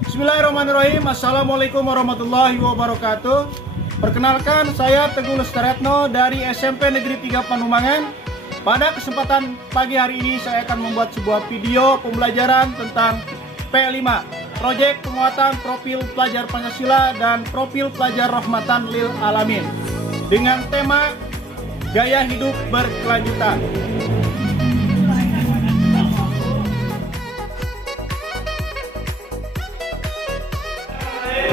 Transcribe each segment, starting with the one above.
Bismillahirrahmanirrahim. Assalamualaikum warahmatullahi wabarakatuh. Perkenalkan, saya Teguh Lestaretno dari SMP Negeri 3 Panumangan. Pada kesempatan pagi hari ini saya akan membuat sebuah video pembelajaran tentang P5, Proyek Penguatan Profil Pelajar Pancasila dan Profil Pelajar Rahmatan lil Alamin, dengan tema Gaya Hidup Berkelanjutan.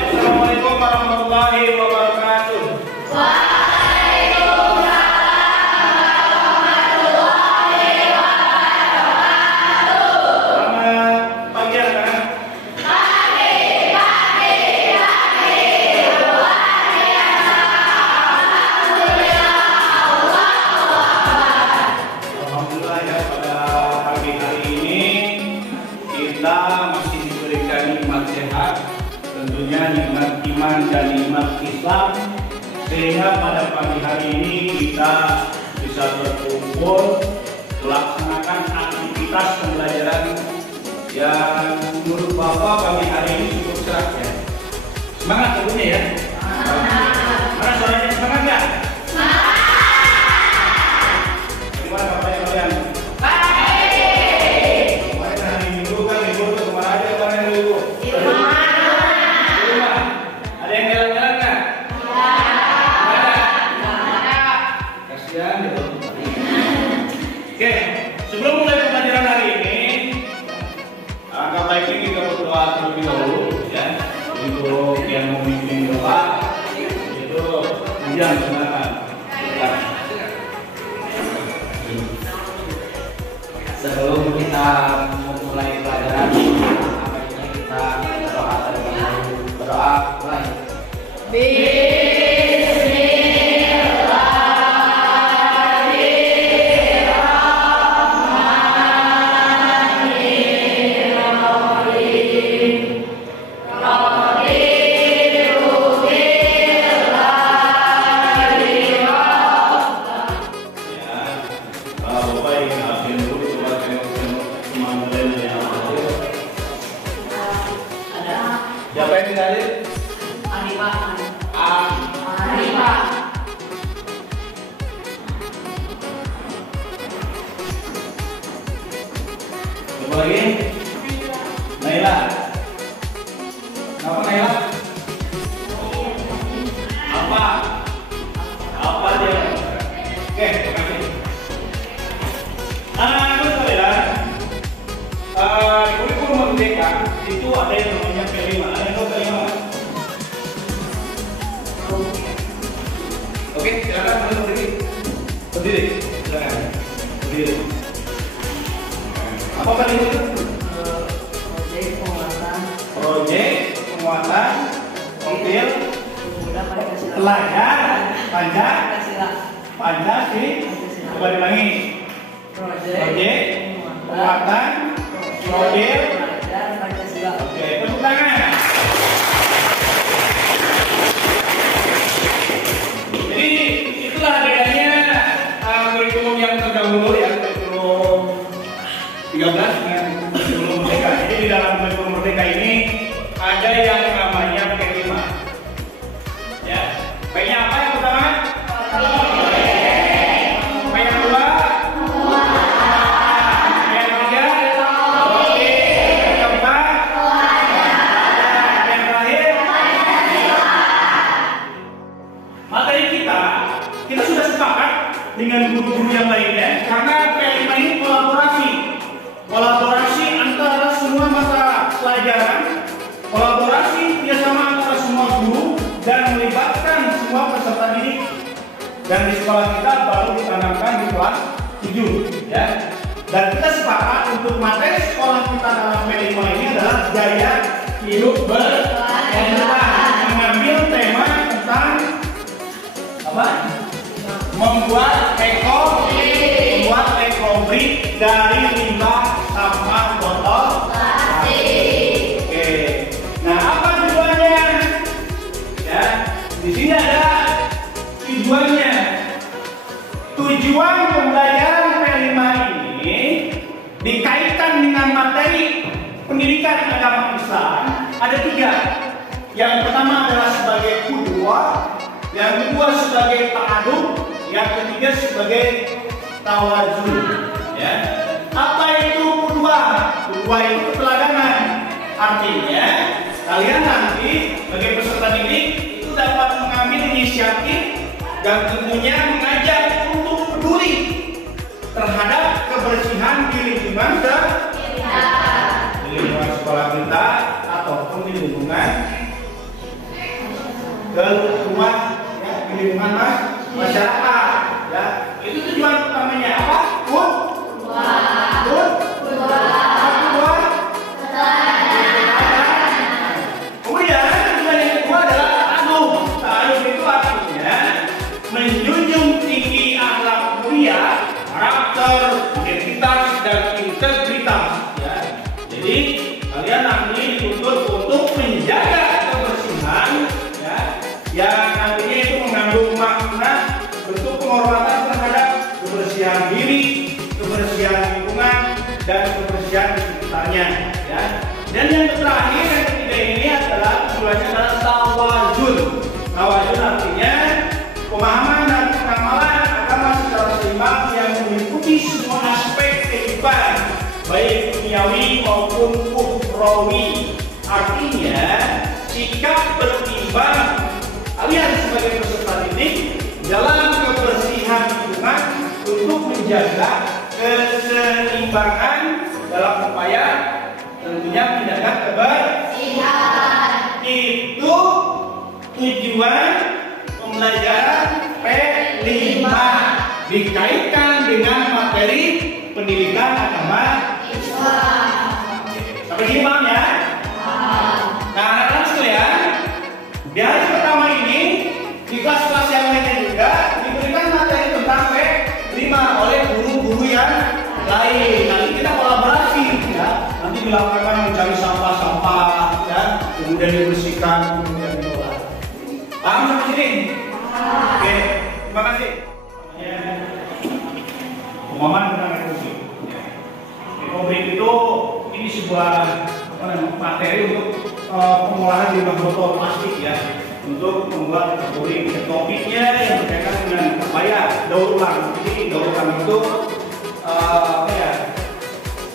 Assalamualaikum warahmatullahi wabarakatuh. Waalaikumsalam warahmatullahi wabarakatuh. Selamat pagi anak. Pagi. Luar biasa. Alhamdulillah. Alhamdulillah ya, pada pagi hari ini kita masih diberikan nikmat sehat, tentunya nikmat iman dan nikmat Islam, sehingga pada pagi hari ini kita bisa berkumpul melaksanakan aktivitas pembelajaran yang menurut Bapak pagi hari ini cukup cerah ya. Semangat tentunya ya. Mana suaranya, semangat nggak? Gimana Bapak yang kalian? Kemarin hari Minggu kan libur tuh, kemana aja kemarin libur? Di rumah. Ada yang jalan-jalan nggak? Kasihan gitu. Oke, sebelum mulai pembelajaran hari ini, alangkah baiknya kita berdoa terlebih dahulu ya. Untuk yang mau memimpin doa itu diam, silakan. Sebelum kita memulai pelajaran, baiknya kita berdoa terlebih dahulu. Berdoa mulai. Bapak ingin hasil dulu, coba tengok kemampuan yang ada. Siapa yang tinggalin? Coba lagi. Naila. Apa Naila? Apa? Apa dia? Oke, terima kasih. Anak-anak sekalian, kurikulum merdeka itu ada yang namanya P5. Ada yang tahu P5? Oke, silakan berdiri. Berdiri, silakan. Berdiri. Apa P5 itu? Proyek penguatan profil pelajar Pancasila. Coba diulangi. Proyek penguatan profil pelajar Pancasila. Oke, tepuk tangan. Jadi itulah bedanya kurikulum yang terdahulu ya, kurikulum 13 dengan kurikulum merdeka. Jadi di dalam kurikulum merdeka ini ada yang namanya P5. Ya, P-nya apa yang pertama? P yang kedua? P yang ketiga? Yang keempat? Yang terakhir? Materi kita sudah sepakat dengan guru-guru yang lainnya karena P5 ini kolaborasi antara semua mata pelajaran, kolaborasi kerjasama antara semua guru dan melibatkan semua peserta didik. Dan di sekolah kita baru ditanamkan di kelas 7 ya. Dan kita sepakat untuk materi sekolah kita dalam P5 ini adalah gaya hidup berkelanjutan, mengambil tema tentang apa? Membuat ekobrik dari limbah sampah botol plastik. Oke. Nah, apa tujuannya? Ya, di sini ada tujuannya. Tujuan pembelajaran P5 ini dikaitkan dengan materi pendidikan agama Islam ada 3. Yang pertama adalah sebagai qudwah, yang kedua sebagai ta'adub, yang ketiga sebagai tawazun. Ya. Apa itu qudwah? Qudwah itu teladanan. Artinya kalian nanti sebagai peserta didik itu dapat mengambil inisiatif dan tentunya mengajak untuk peduli terhadap kebersihan di lingkungan sekolah kita ataupun di lingkungan rumah, ya, di lingkungan masyarakat. Ya, itu tujuan utamanya apa? Kemudian tujuan yang kedua adalah ta'adub. Ta'adub itu artinya menjunjung tinggi akhlak mulia, karakter, identitas dan integritas. Ya. Jadi kalian nanti dituntut untuk menjaga kebersihan, ya, yang nantinya itu mengandung makna bentuk penghormatan terhadap kebersihan diri, kebersihan lingkungan, dan kebersihan di sekitarnya. Ya. Dan yang terakhir, yang ketiga ini adalah tujuannya adalah tawazun. Tawazun artinya pemahaman dan pengamalan agama secara seimbang yang meliputi semua aspek kehidupan, baik duniawi maupun ukhrawi. Artinya sikap berimbang kalian sebagai peserta didik dalam kebersihan lingkungan untuk menjaga keseimbangan dalam upaya tentunya menjaga kebersihan. Itu tujuan pembelajaran P5 dikaitkan dengan materi pendidikan agama Islam. Sampai sini paham ya? Nah, anak-anak sekalian, di hari pertama ini di kelas-kelas yang lainnya juga diberikan materi tentang P5 oleh guru-guru yang lain. Nanti kita kolaborasi, ya. Nanti di lapangan mencari sampah-sampah, ya, kemudian dibersihkan, kemudian diolah. Paham sampai sini? Oke, terima kasih. Pemahaman tentang ekonomi. Ekonomi itu ini sebuah materi untuk pengolahan limbah botol plastik, ya, untuk membuat kategori topiknya yang berkaitan dengan upaya daur ulang. Jadi daur ulang itu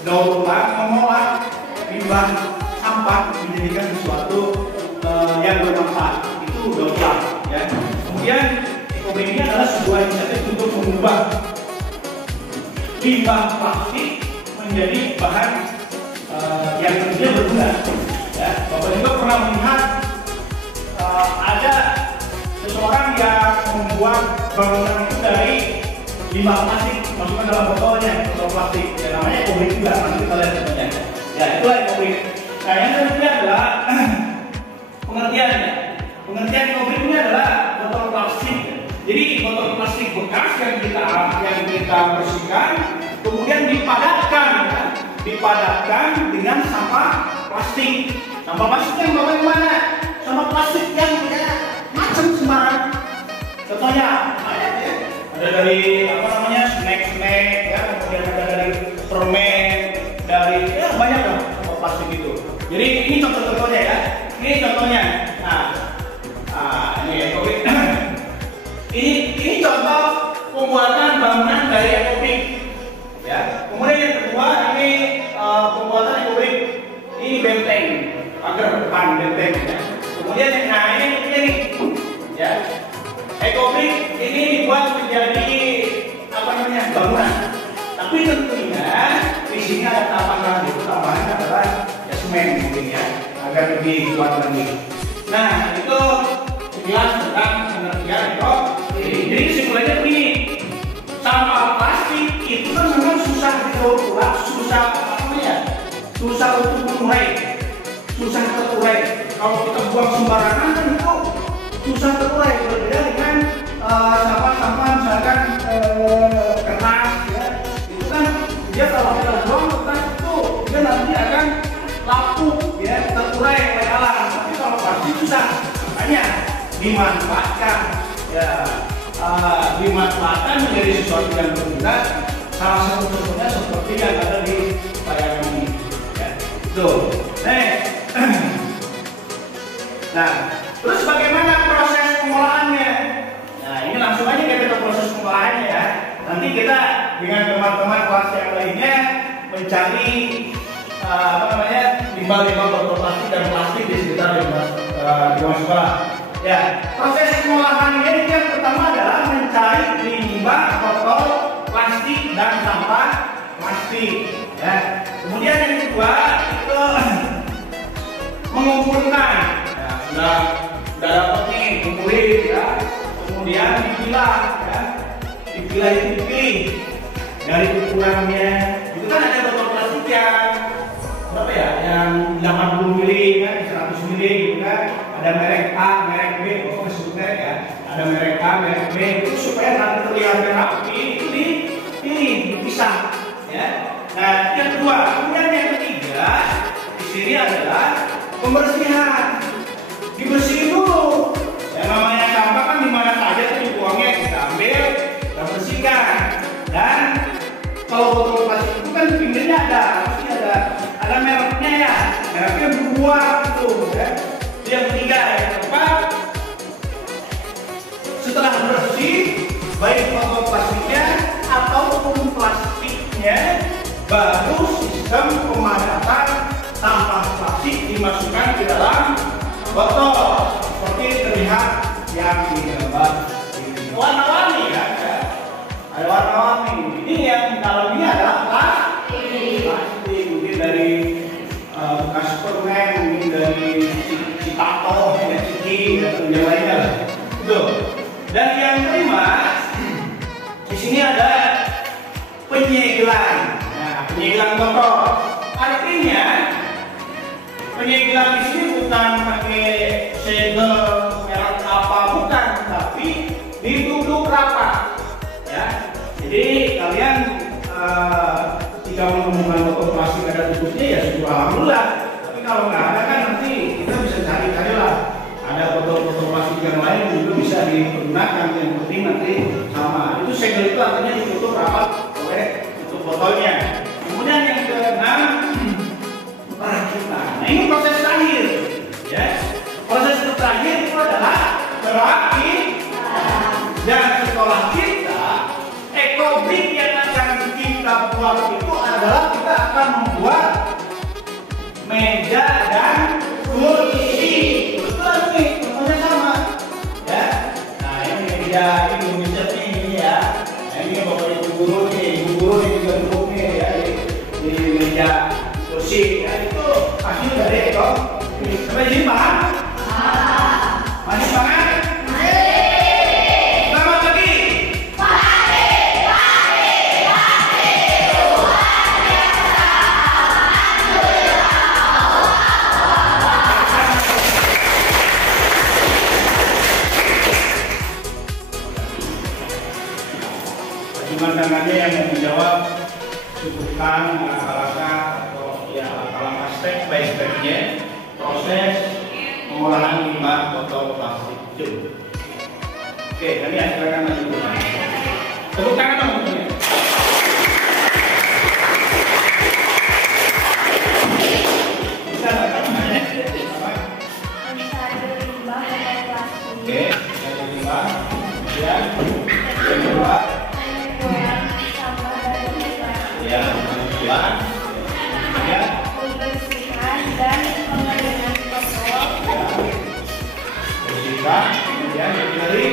daur ulang mengolah limbah sampah menjadikan sesuatu yang bermanfaat. Itu daur ulang, ya. Kemudian ekonomi ini adalah sebuah inisiatif untuk mengubah limbah plastik menjadi bahan yang tentunya berguna. Ya, Bapak juga pernah melihat ada seseorang yang membuat bangunan itu dari limbah plastik, masukkan dalam botolnya, botol plastik. Ya, namanya ekobrik juga, nanti kita lihat contohnya. Ya, itulah ekobrik. Nah, yang ketiga adalah pengertiannya. Pengertian ekobrik ini adalah botol plastik. Jadi botol plastik bekas yang kita bersihkan, kemudian dipadatkan dengan sampah plastik. Sampah plastik yang bawa yang mana? Sampah plastik yang macam sembarang. Contohnya ada dari snack, ya, kemudian ada dari permen, dari banyak lah sampah plastik itu. Jadi ini contoh-contohnya, ya. Ini contohnya. Ini ekobrik. Ini contoh pembuatan bangunan dari ekobrik. Ya. Kemudian yang kedua ini pembuatan ekobrik. Ini benteng, pagar depan benteng. Ya. Kemudian ini ya. Ekobrik ini dibuat menjadi bangunan. Tapi tentunya di sini ada tambahan, itu tambahannya adalah ya, semen mungkin, ya, agar lebih kuat lagi. Nah, itu sekilas tentang pengertian ekobrik. Jadi kesimpulannya begini, sampah plastik itu kan memang susah didaur ulang, susah untuk mengurai, susah terurai. Kalau kita buang sembarangan kan itu susah terurai, berbeda dengan sampah-sampah misalkan kertas, ya, itu kan dia kalau kita buang kertas itu dia nanti akan lapuk, ya, terurai oleh alam. Tapi kalau plastik susah, makanya dimanfaatkan, ya, dimanfaatkan menjadi sesuatu yang berguna. Salah satu contohnya seperti yang ada di tayangan ini, ya. Tuh, mencari limbah-limbah botol plastik dan plastik di sekitar lingkungan sekolah. Ya, proses pengolahan ini yang pertama adalah mencari limbah botol plastik dan sampah plastik. Ya. Kemudian yang kedua itu mengumpulkan. Ya, sudah dapat nih, kumpulin ya. Kemudian dipilah, ya. Dipilah itu dipilih dari ukurannya. Itu kan ada botol plastik yang berapa ya? Yang 80 mili kan, 100 mili gitu kan. Ada merek A, merek B, pokoknya sebut merek ya. Ada merek A, merek B, itu supaya nanti terlihat rapi, itu dipilih, dipisah, ya. Nah, yang kedua, kemudian yang ketiga di sini adalah pembersihan. Dibersihin dulu. Yang namanya sampah kan dimana saja tuh dibuangnya, kita ambil, kita bersihkan. Dan kalau botol plastik itu kan pinggirnya pasti ada mereknya ya, mereknya berbuah gitu, ya. Yang ketiga, yang keempat, setelah bersih, baik botol plastiknya ataupun plastiknya, baru sistem pemadatan sampah plastik dimasukkan ke dalam botol seperti terlihat yang di gambar ini. Warna-warni ya, ada warna-warni. Ini yang dalamnya adalah plastik, mungkin dari bekas permen, mungkin dari Citato, Ciki, dan yang lainnya lah. Betul. Dan yang kelima, di sini ada penyegelan. Nah, penyegelan botol. Artinya penyegelan di sini bukan pakai segel merek apa, bukan, tapi ditutup rapat. Ya, jadi kalian jika menemukan botol plastik ada tutupnya ya syukur alhamdulillah. Tapi kalau nggak ada kan nanti kita bisa cari lah. Ada botol-botol plastik yang lain juga bisa digunakan. Yang penting nanti sama. Itu segel itu artinya ditutup rapat oleh tutup botolnya. Kemudian yang keenam, perakitan. Nah, ini proses terakhir, ya. Proses terakhir itu adalah merakit. Dan sekolah kita, ekobrik yang akan kita buat itu adalah kita akan membuat meja dan kursi. Betul nih, contohnya sama, ya. Nah, ini meja, ini ya. Nah, ini bapak ibu guru nih juga duduk nih ya di meja kursi. Ya, itu hasil dari ekobrik. Sampai sini paham? Masih semangat? Tangannya yang mau menjawab cukupkan langkah-langkah atau ya langkah-langkah step by stepnya proses pengolahan limbah botol plastik itu. Oke, tadi ya silakan maju dulu. Tepuk tangan dong tentunya. Bisa nggak? Oke, ada limbah. Ya, yang kedua. Ya, kemudian ya, pembersihan dan pengeringan botol. Ya, bersihkan, kemudian dari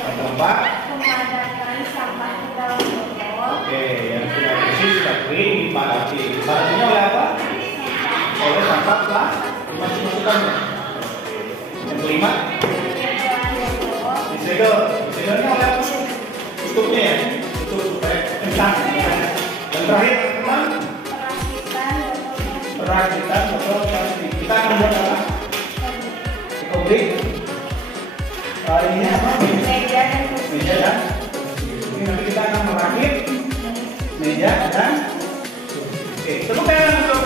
tempat Pemadatan sampah ke dalam botol. Oke, yang sudah bersih sudah kering dipadati. Dipadatinya oleh apa? Oleh sampah lah, masukkan. Yang kelima, disegel. Disegelnya oleh apa? Tutupnya ya. Yang terakhir teman, perakitan botol plastik. Kita akan buat apa? Ekobrik. Ini apa? Meja dan kursi. Meja dan ini nanti kita akan merakit meja dan oke, tepuk tangan untuk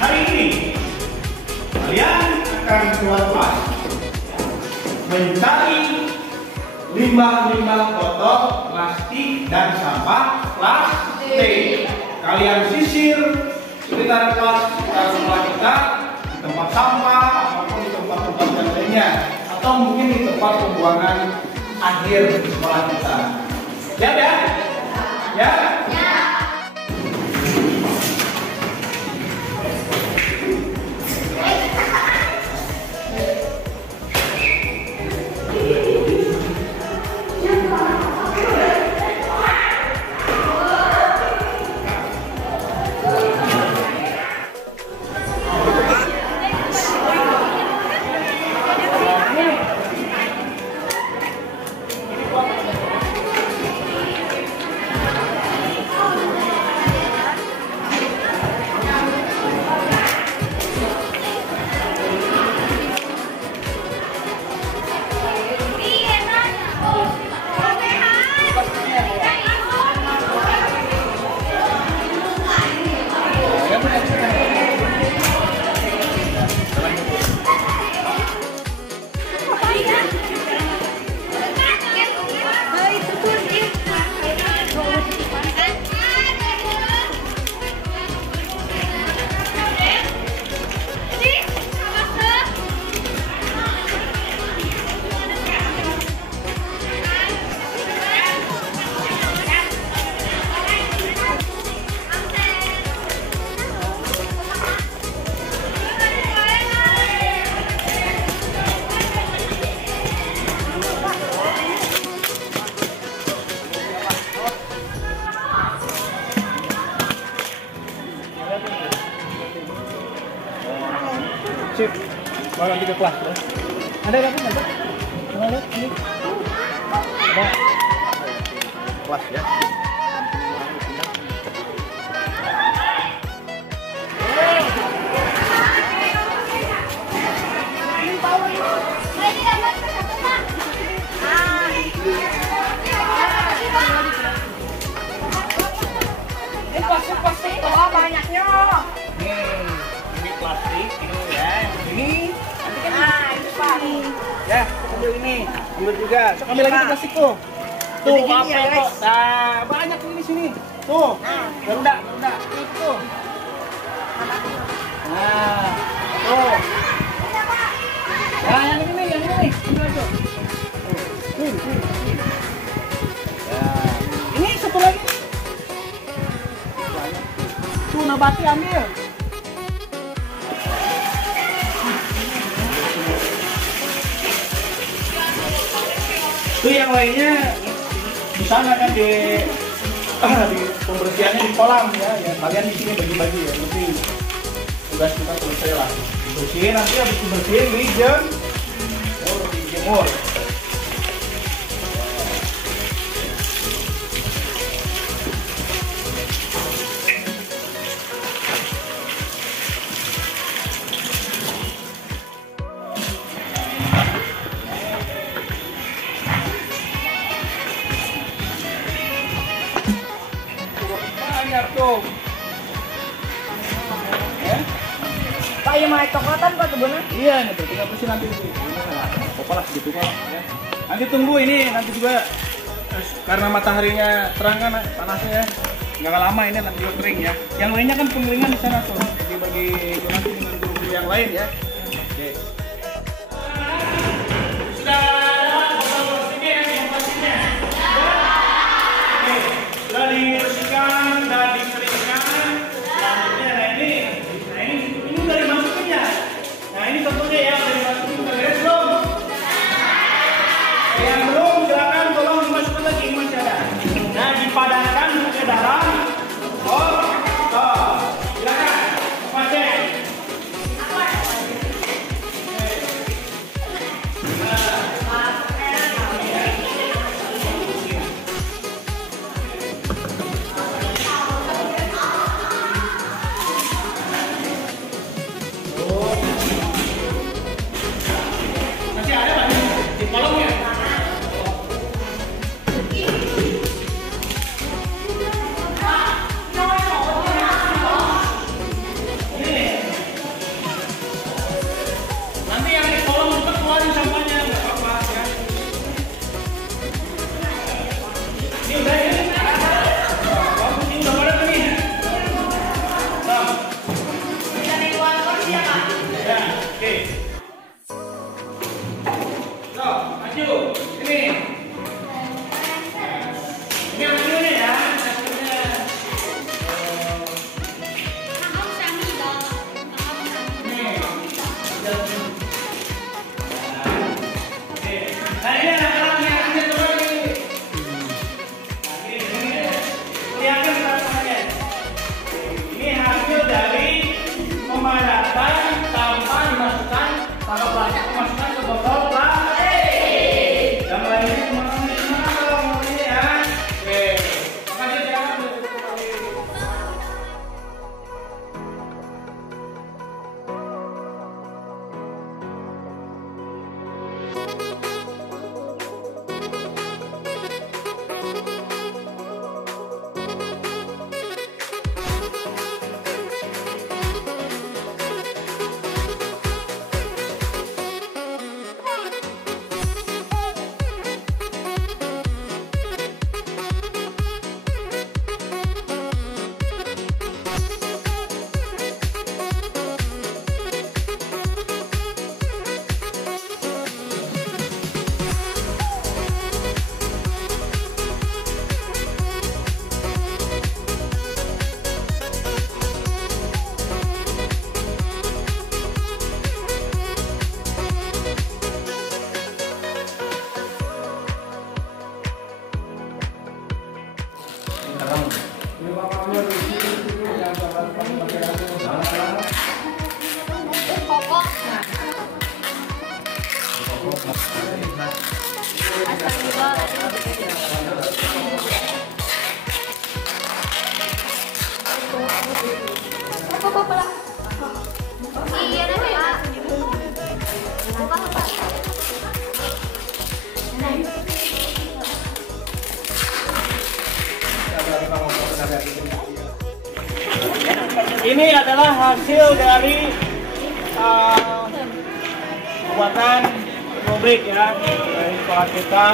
hari ini. Kalian akan keluar kelas mencari limbah-limbah botol plastik dan sampah plastik. Kalian sisir sekitar kelas, sekitar sekolah kita, di tempat sampah, ataupun di tempat-tempat yang lain. lainnya, atau mungkin di tempat pembuangan akhir di sekolah kita. Ya, ya? Ya? Sip, mau nanti ke kelas ya. Ada apa? Mana lihat ini? Ada kelas ya. Plastik banyaknya. Ini plastik, ini ya. Ini nanti kan Ini Pak. ya, ambil ini, ambil juga. Sok ambil lagi tuh plastik tuh. Tuh, Jadi gini apa ya, kok? guys. Nah, banyak ini di sini. Tuh, rendah. Itu. Nah, tuh. Nah, yang ini nih. Ambil aja. Tuh. Ya. Ini satu lagi. Tuh, nabati ambil. Itu yang lainnya di sana kan di pembersihannya di kolam ya. Kalian di sini bagi-bagi ya. Nanti tugas kita selesai lah. Bersihin, nanti habis dibersihin dijemur. Banyak tuh. Ya. Pak, yang mau coklatan Pak kebunnya? Iya, nih tinggal bersih nanti sih. Apalah gitu Pak. Ya. Nanti tunggu ini, nanti juga karena mataharinya terang kan panasnya ya. Nggak lama ini nanti juga kering ya. Yang lainnya kan pengeringan di sana tuh. Jadi bagi nanti dengan guru yang lain ya. Oke. Sudah sudah dibersihkan, sudah dikeringkan. Selanjutnya, ini udah dimasukinnya. Nah ini tentunya ya, udah dimasukin ke beres belum? Yang belum, silakan tolong dimasukkan lagi, masih ada. Nah dipadankan ke dalam. Oh, silakan, pakai. Masih ada nggak di kolom ya? Nanti yang di kolom cepat keluarin sampahnya. Maju. Ini. Ini hasilnya ya. Hasilnya. Nah ini anak-anaknya, ini coba ini. Nah ini, lihatkan rasanya. Ini hasil dari pemadatan tanpa dimasukkan, tanpa plastik dimasukkan ke botol plastik. Gambar ini teman-teman kalau mau ini ya. Oke, makasih jangan ini adalah hasil dari pembuatan rubrik ya dari sekolah kita.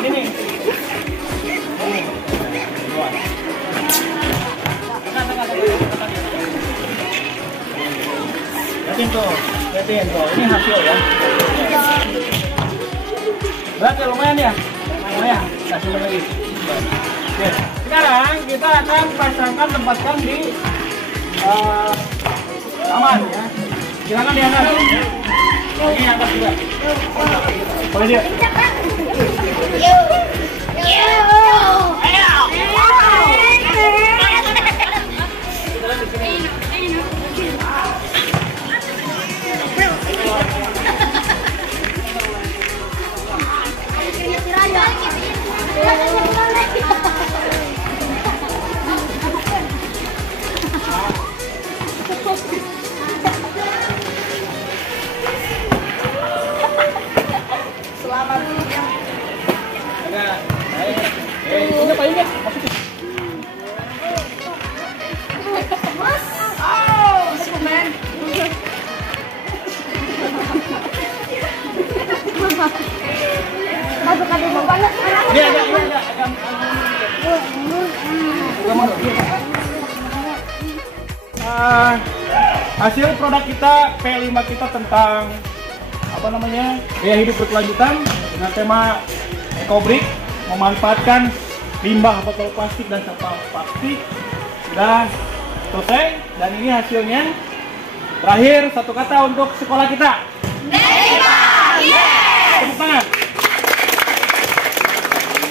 Ini nih. Lihatin tuh, ini hasil ya. Berat ya, lumayan ya? Lumayan, hasil lagi. Oke, sekarang kita akan pasangkan, tempatkan di aman ya. Silakan diangkat. Ini angkat juga. Boleh dia. Selamat siang. Ini apa ini? Oh, Superman. Masuk ke dalam banget. Ini ada. Hasil produk kita P5 kita tentang apa namanya gaya hidup berkelanjutan dengan tema EcoBrick, memanfaatkan limbah botol plastik dan sampah plastik sudah selesai, dan ini hasilnya. Terakhir satu kata untuk sekolah kita. Tepuk tangan.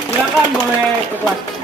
Silakan boleh ke kelas.